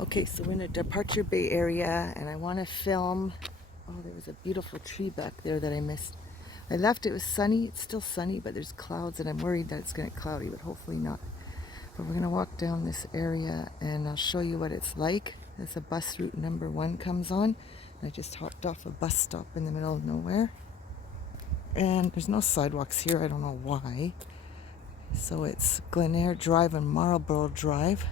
Okay, so we're in a Departure Bay area and I want to film. Oh, there was a beautiful tree back there that I missed. I left, it was sunny. It's still sunny, but there's clouds and I'm worried that it's going to get cloudy, but hopefully not. But we're going to walk down this area and I'll show you what it's like as a bus route number 1 comes on. I just hopped off a bus stop in the middle of nowhere. And there's no sidewalks here, I don't know why. So it's Glen Drive and Marlborough Drive.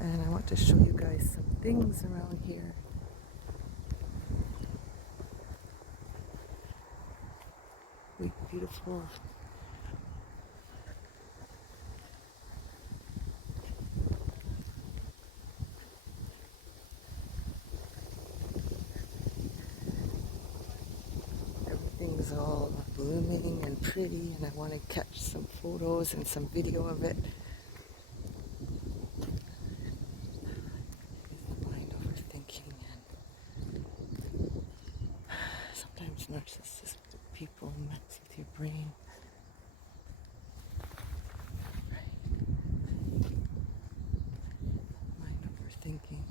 And I want to show you guys some things around here. Beautiful. Everything's all blooming and pretty, and I want to catch some photos and some video of it. Mind overthinking, and sometimes narcissistic people mess with your brain. Mind overthinking.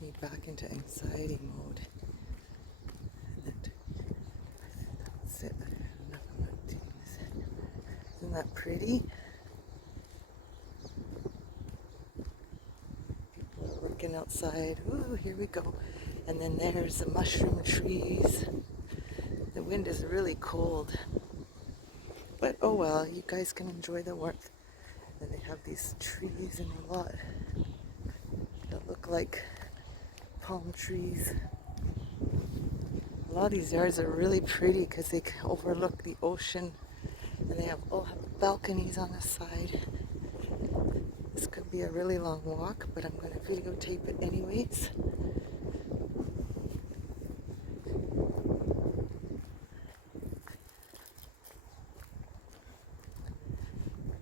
Me back into anxiety mode. That's it. I'm not doing this. Isn't that pretty? People are working outside. Ooh, here we go. And then there's the mushroom trees. The wind is really cold. But oh well, you guys can enjoy the warmth. And they have these trees in a lot that look like palm trees. A lot of these yards are really pretty because they overlook the ocean, and they all have balconies on the side. This could be a really long walk, but I'm going to videotape it anyways.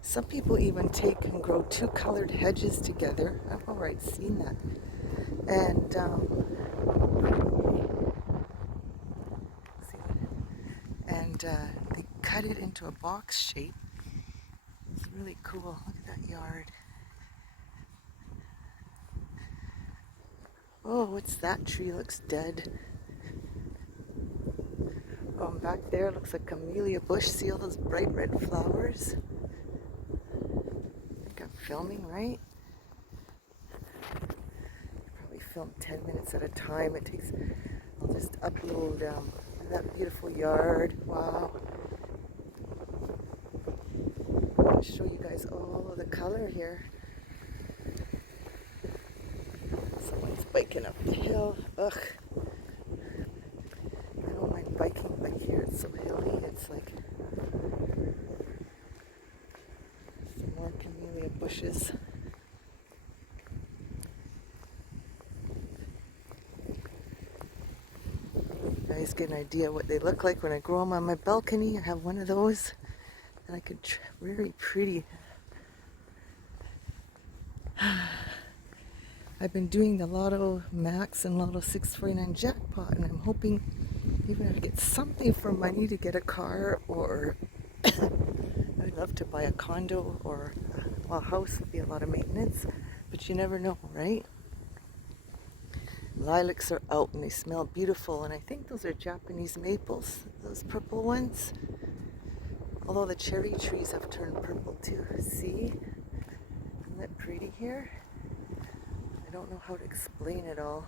Some people even take and grow 2 colored hedges together. I've already seen that. And they cut it into a box shape. It's really cool. Look at that yard. Oh, what's that tree? Looks dead. Oh, and back there looks like camellia bush. See all those bright red flowers? I think I'm filming, right? Probably film 10 minutes at a time. I'll just upload that beautiful yard. Wow. I'm going to show you guys all of the color here. Someone's biking up the hill. Ugh. I don't mind biking, but here it's so hilly. It's like some more camellia bushes. You guys get an idea what they look like when I grow them on my balcony. I have one of those, and I could very pretty. I've been doing the Lotto Max and Lotto 649 jackpot, and I'm hoping even if I get something for money to get a car, or I'd love to buy a condo, or well, a house would be a lot of maintenance, but you never know, right? Lilacs are out and they smell beautiful, and I think those are Japanese maples, those purple ones. Although the cherry trees have turned purple too. See? Isn't that pretty here? I don't know how to explain it all.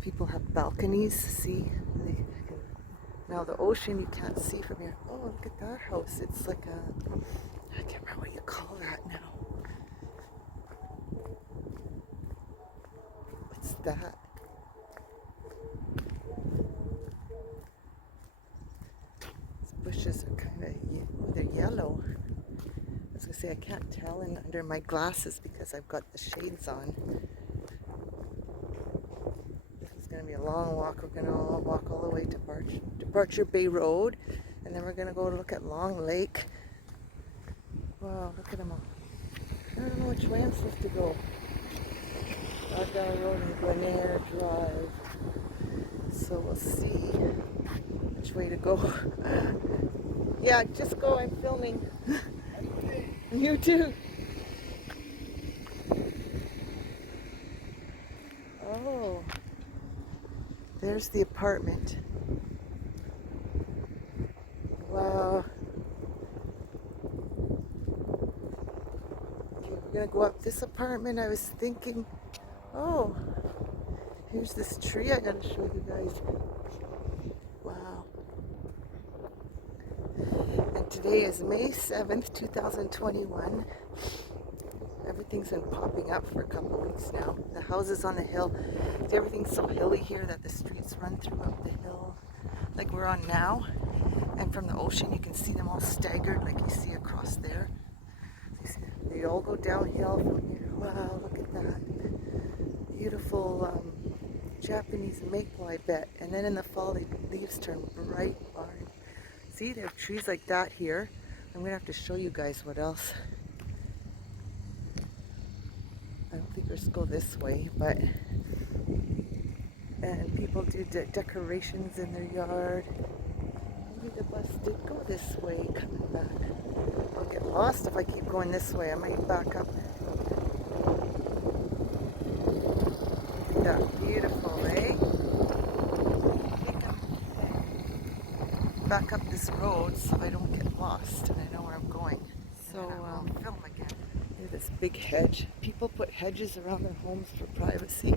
People have balconies, see? Now the ocean you can't see from here. Oh, look at that house. It's like I can't remember what you call that now. What's that? These bushes are kind of, they're yellow. I was going to say I can't tell under my glasses because I've got the shades on. This is going to be a long walk. We're going to walk all the way to Departure Bay Road, and then we're going to go look at Long Lake. Wow, look at them all. I don't know which way I'm supposed to go. Argyle Road and Glenair Drive. So we'll see which way to go. Yeah, just go. I'm filming. You too. Oh, there's the apartment. Wow. Okay, we're gonna go up this apartment. I was thinking, oh, here's this tree I gotta show you guys. Wow. And today is May 7th, 2021. Everything's been popping up for a couple of weeks now. The houses on the hill, everything's so hilly here that the streets run throughout the hill, like we're on now. And from the ocean, you can see them all staggered, like you see across there. They all go downhill from here. Wow, look at that. Beautiful Japanese maple, I bet. And then in the fall, the leaves turn bright orange. See, they have trees like that here. I'm going to have to show you guys what else. I don't think we're supposed to go this way, but... And people do decorations in their yard. Maybe the bus did go this way, coming back. I'll get lost if I keep going this way. I might back up. Look at that, beautiful, eh? Back up this road so I don't get lost and I know where I'm going. So film again. Here's this big hedge. People put hedges around their homes for privacy.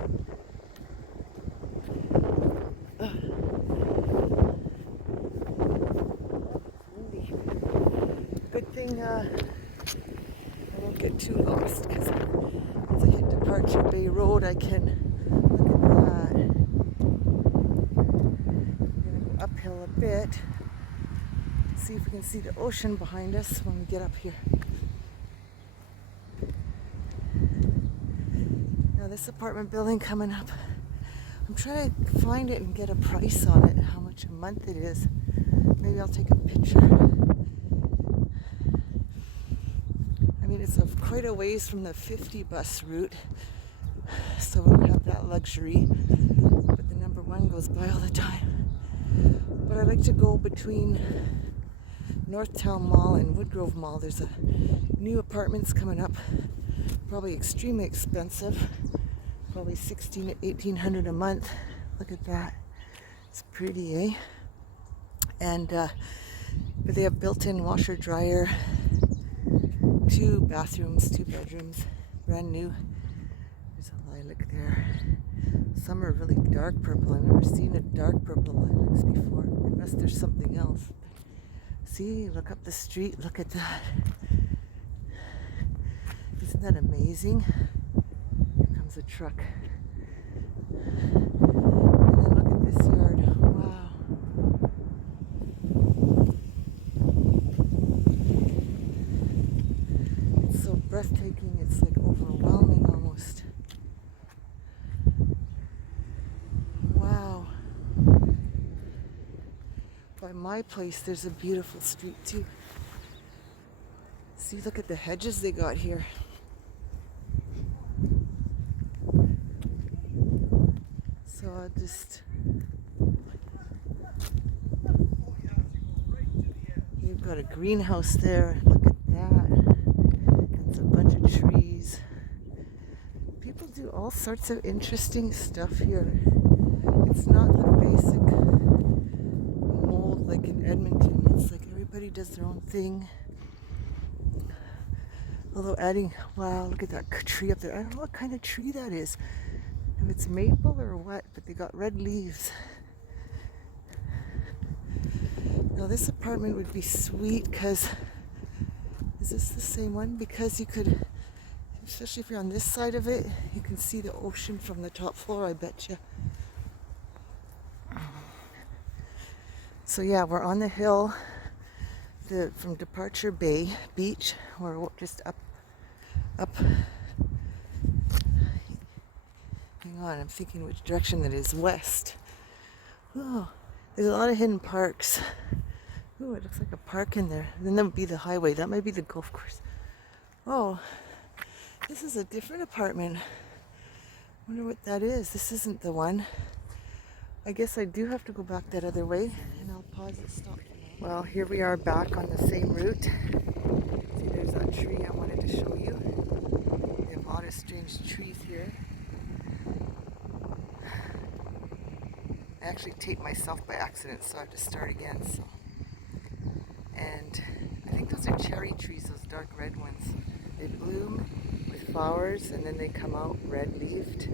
Good thing I won't get too lost, because once I hit Departure Bay Road, I can look at that. I'm going to go uphill a bit, see if we can see the ocean behind us when we get up here. Now this apartment building coming up, I'm trying to find it and get a price on it, how much a month it is. Maybe I'll take a picture. I mean, it's quite a ways from the 50 bus route, so we don't have that luxury, but the number 1 goes by all the time. But I like to go between Northtown Mall and Woodgrove Mall. There's a new apartments coming up, probably extremely expensive, probably $1,600 to $1,800 a month. Look at that, it's pretty, eh? And but they have built-in washer dryer, 2 bathrooms, 2 bedrooms, brand new. There's a lilac there. Some are really dark purple. I've never seen a dark purple lilacs before, unless there's something else. See, look up the street, look at that. Isn't that amazing? Here comes a truck. And then look at this yard. Wow. So breathtaking, it's like overwhelming almost. Wow. By my place there's a beautiful street too. See, look at the hedges they got here. So I'll just... You've got a greenhouse there, look at that. A bunch of trees. People do all sorts of interesting stuff here. It's not the basic mold like in Edmonton. It's like everybody does their own thing. Although adding, wow, look at that tree up there. I don't know what kind of tree that is. If it's maple or what, but they got red leaves. Now this apartment would be sweet because... Is this the same one? Because you could, especially if you're on this side of it, you can see the ocean from the top floor, I bet you. So yeah, we're on the hill from Departure Bay Beach. We're just up. Hang on, I'm thinking which direction that is. West. Oh, there's a lot of hidden parks. Oh, it looks like a park in there. And then that would be the highway. That might be the golf course. Oh, this is a different apartment. Wonder what that is. This isn't the one. I guess I do have to go back that other way, and I'll pause and stop. Well, here we are back on the same route. See, there's that tree I wanted to show you. We have a lot of strange trees here. I actually taped myself by accident, so I have to start again. So. And I think those are cherry trees, those dark red ones. They bloom with flowers, and then they come out red-leaved.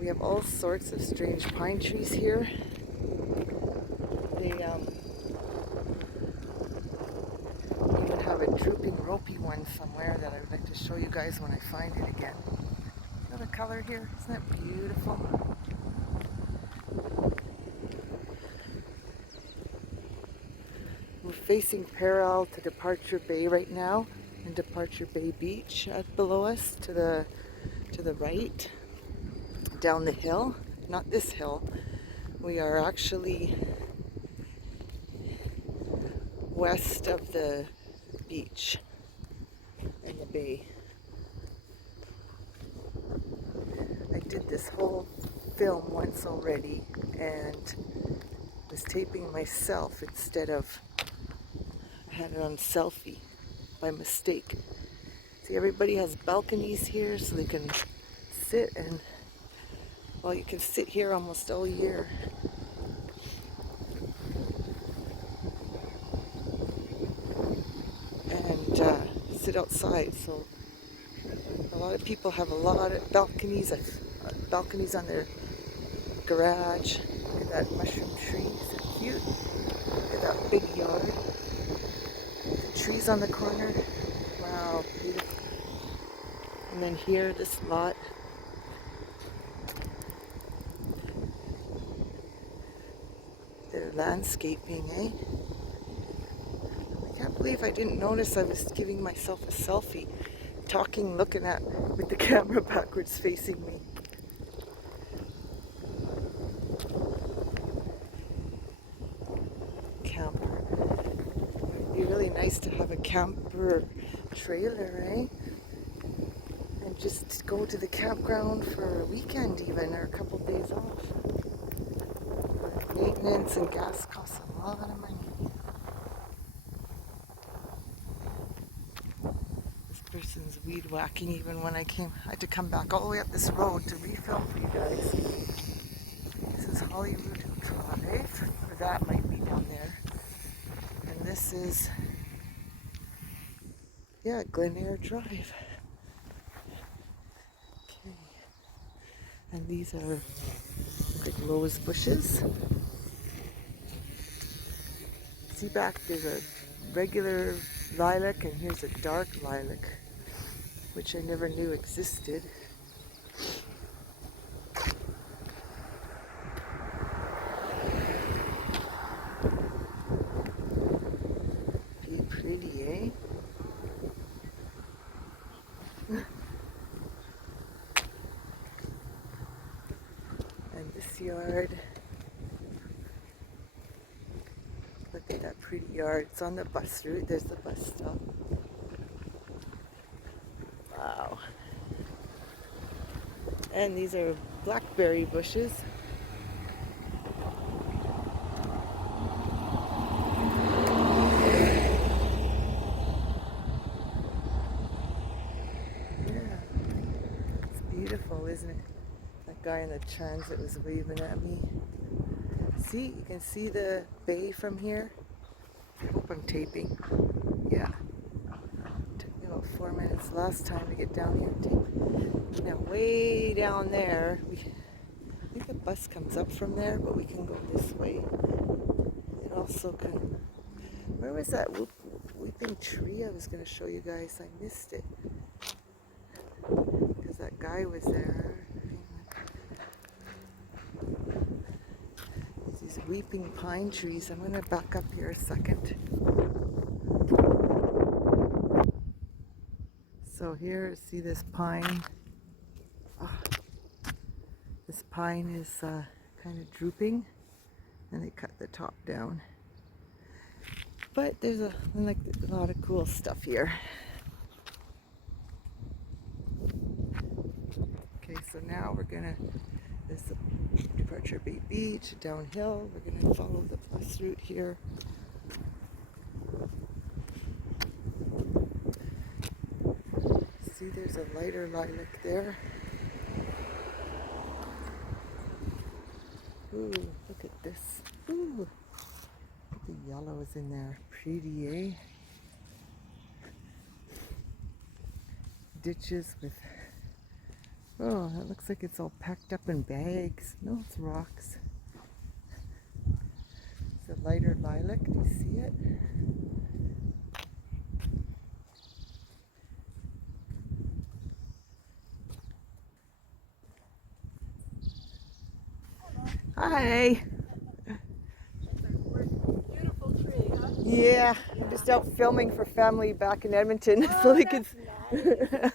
We have all sorts of strange pine trees here. They even have a drooping ropey one somewhere that I would like to show you guys when I find it again. See the color here? Isn't that beautiful? We're facing parallel to Departure Bay right now, and Departure Bay Beach below us to the right, down the hill. Not this hill. We are actually west of the beach and the bay. I did this whole film once already and was taping myself instead of, I had it on selfie by mistake. See, everybody has balconies here so they can sit, and well, you can sit here almost all year. And sit outside. So a lot of people have a lot of balconies on their garage. Look at that mushroom tree, so cute. Look at that big yard. The trees on the corner. Wow, beautiful. And then here, this lot. The landscaping, eh? I can't believe I didn't notice I was giving myself a selfie. Talking, looking at, with the camera backwards facing me. Camper. It'd be really nice to have a camper trailer, eh? And just go to the campground for a weekend even, or a couple days off. But maintenance and gas costs a lot of money. This person's weed whacking even when I came. I had to come back all the way up this road to refilm for you guys. This is Hollywood Drive, or that might be down there. And this is, yeah, Glen Eyre Drive. Okay. And these are like rose bushes. See back, there's a regular lilac, and here's a dark lilac, which I never knew existed. Pretty, eh? And this yard, look at that pretty yard. It's on the bus route. There's the bus stop. Wow. And these are blackberry bushes. Yeah, it's beautiful, isn't it? That guy in the transit was waving at me. See, you can see the bay from here. I hope I'm taping. Yeah. Took me about 4 minutes last time to get down here and tape. Now way down there, I think the bus comes up from there, but we can go this way. It also can. Where was that weeping tree I was going to show you guys? I missed it. Because that guy was there. These weeping pine trees. I'm going to back up here a second. So here, see this pine? Oh, this pine is kind of drooping. and they cut the top down. But there's a lot of cool stuff here. Okay, so now we're gonna, this is the Departure Bay Beach, downhill. We're gonna follow the bus route here. See, there's a lighter lilac there. Ooh, look at this. Ooh, the yellow is in there. Pretty, eh? Ditches with, oh, that looks like it's all packed up in bags. No, it's rocks. It's a lighter lilac. Do you see it? Hi. Beautiful tree, huh? Yeah, I'm just out filming for family back in Edmonton, so they could. Nice.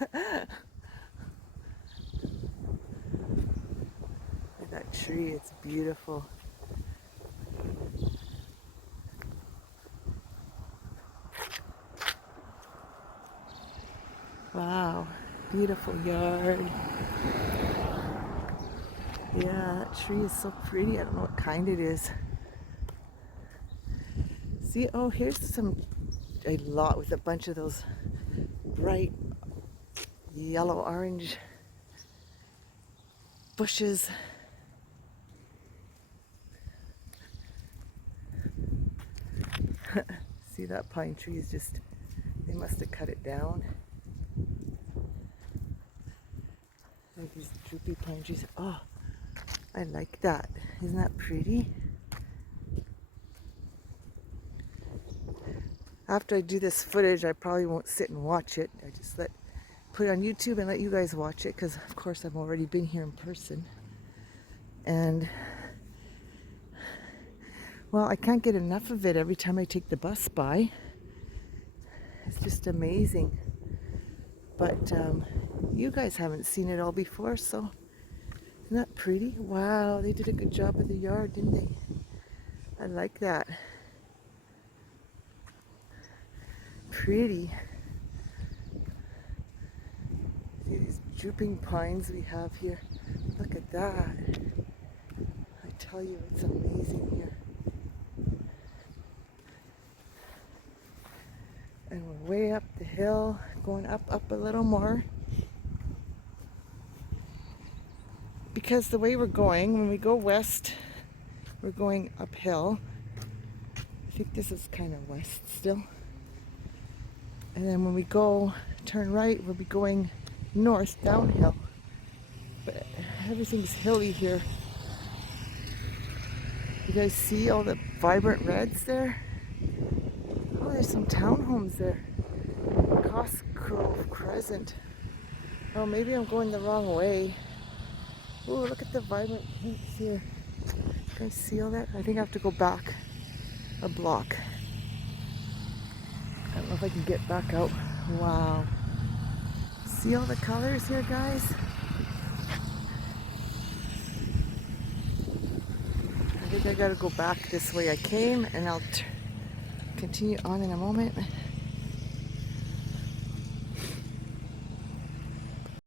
That tree, it's beautiful. Wow, beautiful yard. Yeah, that tree is so pretty. I don't know what kind it is. See, oh, here's a lot with a bunch of those bright yellow orange bushes. See, that pine tree is just, they must have cut it down. Like these droopy pine trees. Oh, I like that. Isn't that pretty? After I do this footage, I probably won't sit and watch it. I just put it on YouTube and let you guys watch it, because of course I've already been here in person. And well, I can't get enough of it every time I take the bus by. It's just amazing. But you guys haven't seen it all before, so isn't that pretty? Wow, they did a good job of the yard, didn't they? I like that. Pretty. See these drooping pines we have here. Look at that. I tell you, it's amazing here. And we're way up the hill, going up a little more. Because the way we're going, when we go west, we're going uphill. I think this is kind of west still. And then when we turn right, we'll be going north, downhill. But everything's hilly here. You guys see all the vibrant reds there? Oh, there's some townhomes there. Cosgrove Crescent. Oh, maybe I'm going the wrong way. Oh, look at the vibrant pinks here. Can you see all that? I think I have to go back a block. I don't know if I can get back out. Wow. See all the colors here, guys? I think I gotta go back this way I came, and I'll continue on in a moment.